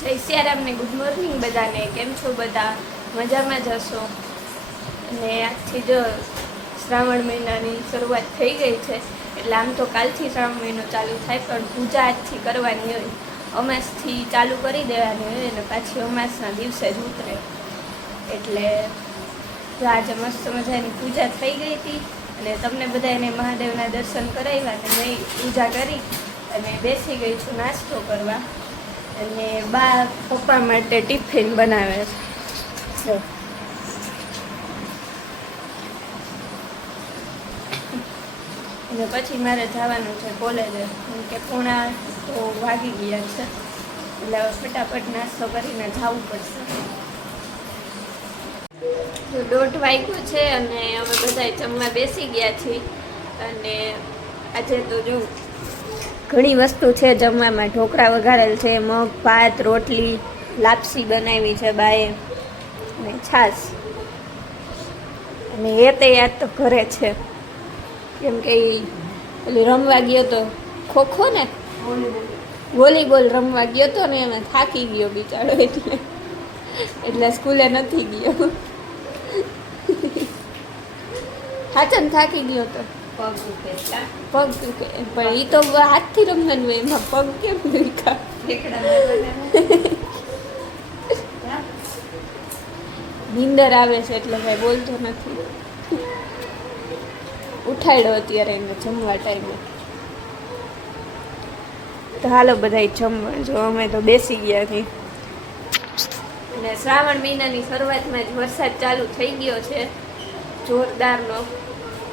જય સિયારામ ને good morning બધાને. કેમ છો બધા? મજામાં જ હશો. અને આજથી જો શ્રાવણ મહિનાની શરૂઆત થઈ ગઈ છે, એટલે આમ તો કાલથી શ્રાવણ મહિનો ચાલુ થાય, પણ પૂજા આજથી કરવાની હોય. અમાસથી ચાલુ કરી દેવાની હોય અને પાછી અમાસના દિવસે જ ઉતરે. એટલે આજે મસ્ત મજાની પૂજા થઈ ગઈ હતી અને તમને બધાને મહાદેવના દર્શન કરાવ્યા અને મેં પૂજા કરી અને બેસી ગઈ છું નાસ્તો કરવા. અને બા પપ્પા માટે ટિફિન બનાવે છે. અને પછી મારે જવાનું છે કોલેજે, કેમ કે પોણા તો વાગી ગયા છે, એટલે ફટાફટ નાસ્તો કરીને જવું પડશે. તો 1:30 વાગ્યો છે અને અમે બધા જમવા બેસી ગયા છીએ. અને આજે તો જો ઘણી વસ્તુ છે જમવામાં. ઢોકળા વઘારેલ છે, મગ ભાત રોટલી, લાપસી બનાવી છે બાએ અને છાશ. અને એ તે યાદ તો ઘરે છે, કેમ કે પેલી રમવા ગયો તો ખોખો ને વોલીબોલ રમવા ગયો તો ને એમાં થાકી ગયો બિચારો, એટલે સ્કૂલે નથી ગયો. હાચન થાકી ગયો તો પગ દુખે, પણ એ તો હાથથી રમવાનું હોય, એમાં પગ કેમ દુખા. નીંદર આવે છે એટલે ભાઈ બોલતો નથી. ઉઠાડ્યો અત્યારે એને જમવા ટાઈમે. તો હાલો બધા જમવા. જો અમે તો બેસી ગયા છીએ. અને શ્રાવણ મહિનાની શરૂઆતમાં જ વરસાદ ચાલુ થઈ ગયો છે જોરદારનો.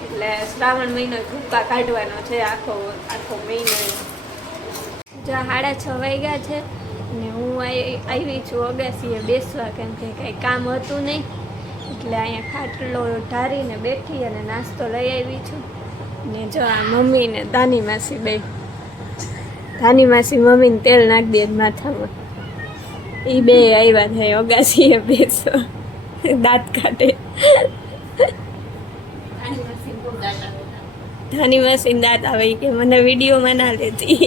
એટલે શ્રાવણ મહિનો ભૂક્કા કાઢવાનો છે આખો મહિનો. જ્યાં 6:30 વાગ્યા છે ને હું આવી છું અગાસીએ બેસવા, કેમ કે કંઈ કામ હતું નહીં, એટલે અહીંયા ખાટલો ઢારીને બેઠી અને નાસ્તો લઈ આવી છું. ને જો આ મમ્મી ને ધાની માસી બે, ધાની માસી મમ્મીને તેલ નાખી દે માથામાં. એ બે આવ્યા છે અગાસીએ બેસવા, દાંત કાઢે. ધાની માસી દાંત આવે કે મને વિડીયોમાં ના લેતી.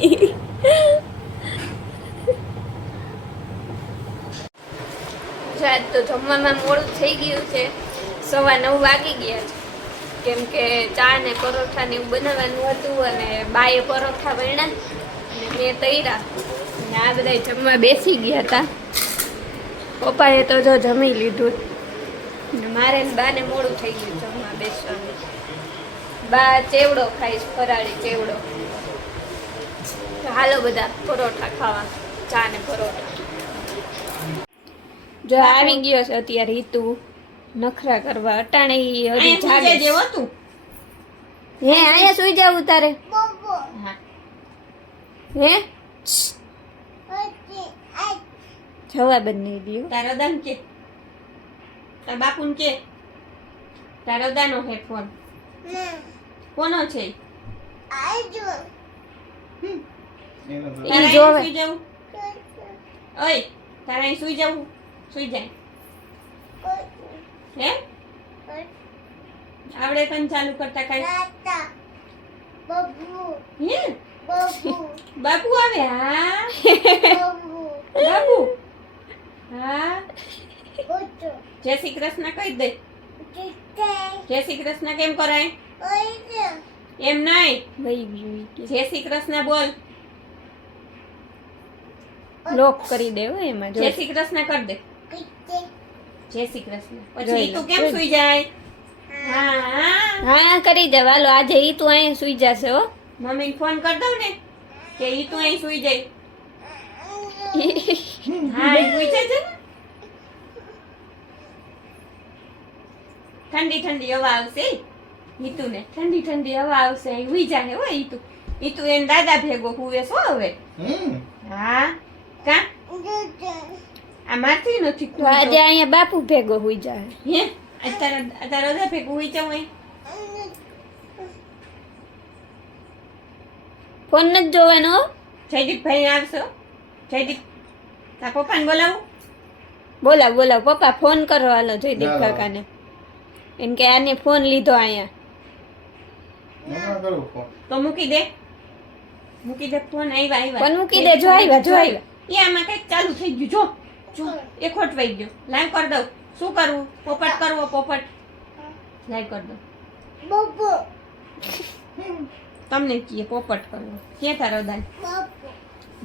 આજ તો જમવામાં મોડું થઈ ગયું છે, 9:15 વાગી ગયા છે, કેમ કે ચા ને પરોઠા ને એવું બનાવવાનું હતું અને બાએ પરોઠા વણ્યા અને મેં તૈરા અને આ બધા જમવા બેસી ગયા હતા. પપ્પાએ તો જો જમી લીધું ને મારે બાને મોડું થઈ ગયું જમવા બેસવાનું. બા ચેવડો ખાઈશ, ફરાળી ચેવડો. તો હાલો બધા પરોઠા ખાવા, ચા ને પરોઠા. જો આવી ગયો છે અત્યારે હિતુ નખરા કરવા. અટાણે હજી જાગે જેવો તું. હે અહીંયા સુઈ જાવ તારે? હે જવાબ જ નહીં દઉં. તારો દાન કે તાર બાપુન કે તારો દાનો હે ફોન કોનો છે? ઈ જોવે. ઓય તારે અહીં સુઈ જાવું? સુઈ જાય હે? આવડે તને ચાલુ કરતા કઈ? હે બાપુ આવે? હા બાપુ. હા જય શ્રી કૃષ્ણ કહી દે. જય શ્રી કૃષ્ણ કેમ કરાય? એમ નહીં, જય શ્રી કૃષ્ણ બોલ. લોક કરી દે એમાં. જય શ્રી કૃષ્ણ કર દે. જય શ્રી કૃષ્ણ. પછી તું કેમ સુઈ જાય? હા કરી દે. વાલો આજે ઈ તું અહીં સુઈ જશે હો. મમ્મીને ફોન કર દઉં ને કે ઈ તું અહીં સુઈ જાય. હા સુઈ જશે. ઠંડી ઠંડી હવા આવશે ઈતુને, ઠંડી ઠંડી હવા આવશે. સુઈ જાય હો ઈતુ. ઈતુ એને દાદા ભેગો હુવે છો હવે. હા કા આ માથી નથી તો આજે અહીંયા બાપુ ભેગો હુઈ જાય. હે તારા દાદા ભેગો હુઈ જાવ. ફોન નથી જોવાનો. જયદીપ ભાઈ આવશો. જયદીપ તાર પપ્પાને બોલાવું? બોલાવ પપ્પા ફોન કરો. હાલો જયદીપ કાકાને એમ કે આને ફોન લીધો અહીંયા. તો મૂકી દે ફોન. આવ્યા ફોન મૂકી દે. જો આવ્યા એ આમાં કંઈક ચાલુ થઈ ગયું જો એ ખોટવાઈ ગયો. લાઈવ કરી દઉં. શું કરવું? પોપટ કરવો? પોપટ લાઈવ કરી દઉં. તમને કીએ પોપટ કરવો. કે તારો દાન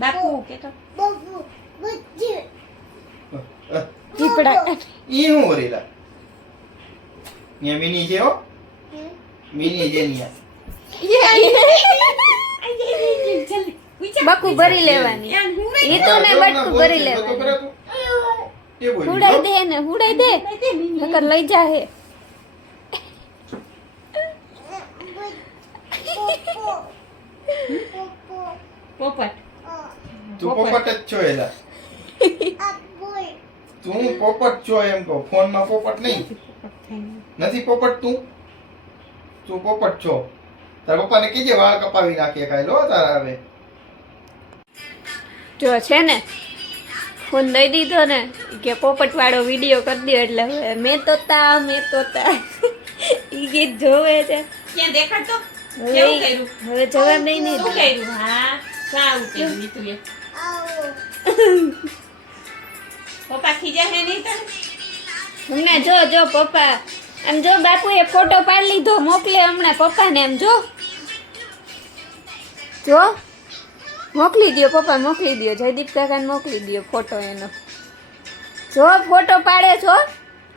બાપુ કે તો દીપડા ઈ હું વરેલા ન્યા મિની છે હો મિની છે ન્યા બકુ ભરી લેવાની. એ તો ને બટકું ભરી લેવાની. હુડાઈ દે ને હુડાઈ દે નકર લઈ જાહે. પોપટ તું પોપટ જ છો એલા તું પોપટ છો એમ કહો ફોન માં પોપટ નહીં નથી પોપટ તું પોપટ છો તારા પપ્પાને કીજે વાળ કપાવી નાખીએ કાઈ લો તારા હવે જો છે ને ફોન દઈ દીધો ને કે પોપટ વાળો વિડીયો કરી દો એટલે હવે મેં તોતા ઈ ગીત જોવે છે. ક્યાં દેખાડતો હવે હવે જવાબ નહીં શું કર્યું? હા શા આવું કર્યું તું એ પપ્પા ખીજા હે નહીં તને હમણાં જો પપ્પા આમ જો બાપુએ ફોટો પાડી લીધો મોકલે હમણાં પપ્પાને એમ જો મોકલી દો પપ્પા મોકલી દો જયદીપ કાકાને મોકલી દો ફોટો એનો જો ફોટો પાડે છો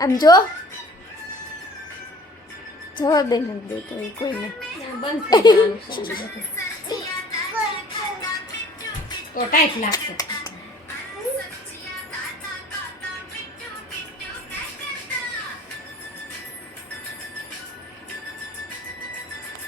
આમ જો જવાબ દઈ નથી દેતો એ કોઈને. બંધ થઈ જવાનું છે તો ટાઈટ લાગશે